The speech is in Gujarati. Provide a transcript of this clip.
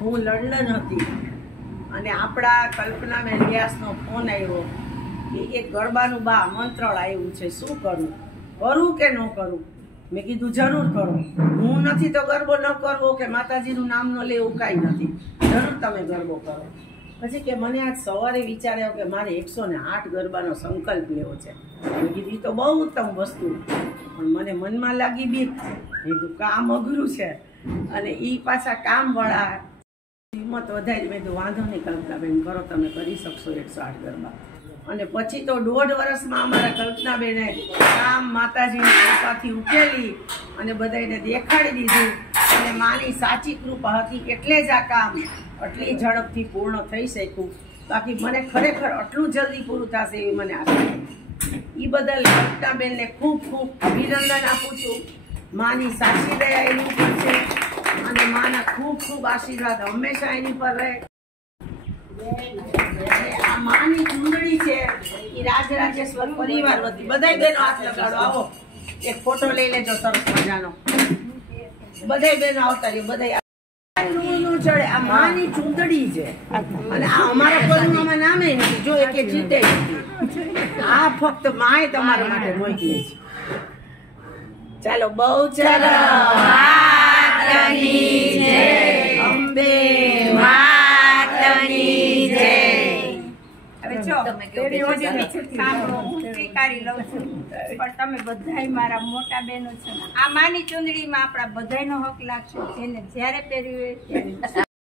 હું લંડન હતી અને આપણા કલ્પનાબેન વ્યાસનો ફોન આવ્યો કે એક ગરબાનું બા આમંત્રણ આવ્યું છે, શું કરું કે ન કરું? મેં કીધું જરૂર કરો. હું નથી તો ગરબો ન કરવો કે માતાજીનું નામ ન લેવું કાંઈ નથી, જરૂર તમે ગરબો કરો. પછી કે મને આજ સવારે વિચાર આવ્યો કે મારે 108 ગરબાનો સંકલ્પ લેવો છે. મેં કીધું એ તો બહુ ઉત્તમ વસ્તુ, પણ મને મનમાં લાગી બીક. મેં કીધું કામ અઘરું છે અને એ પાછા કામવાળા હિંમત વધારી. મેં કીધું વાંધો નહીં કલ્પનાબેન, કરો, તમે કરી શકશો 108 ગરબા. અને પછી તો 1.5 વર્ષમાં અમારા કલ્પનાબેને કામ માતાજીની કૃપાથી ઉકેલી અને બધાને દેખાડી દીધું. અને માની સાચી કૃપા હતી એટલે જ આ કામ આટલી ઝડપથી પૂર્ણ થઈ શક્યું. બાકી મને ખરેખર આટલું જલ્દી પૂરું થશે એવી મને આશા નથી. એ બદલ કલ્પનાબેનને ખૂબ ખૂબ અભિનંદન આપું છું. માની સાચી દયા એની ઉપર છે અને માના ખૂબ ખૂબ આશીર્વાદ હંમેશા એની પર રહે. આ માની ચૂંદડી છે એ રાજરાજેશ્વર પરિવાર વતી. બધાય બહેનો હાથ લગાડો, આવો એક ફોટો લઈ લેજો સરસ મજાનો. બધાય બહેનો આવતા રહ્યો, બધાય ચડે. આ માની ચૂંદડી છે અને આ અમારા કોઈમાં નામે નથી, જો એક જીતે નથી. આ ફક્ત માય તમારા માટે મોકલી છે. ચાલો, બહુ ચાલો. અંબે માતની જય. હવે જો હું સ્વીકારી લઉં છું, પણ તમે બધાય મારા મોટા બહેનો છો. આ માની ચૂંદડીમાં આપણા બધાયનો હક લાગશે. જેને જ્યારે પહેર્યું હોય ત્યારે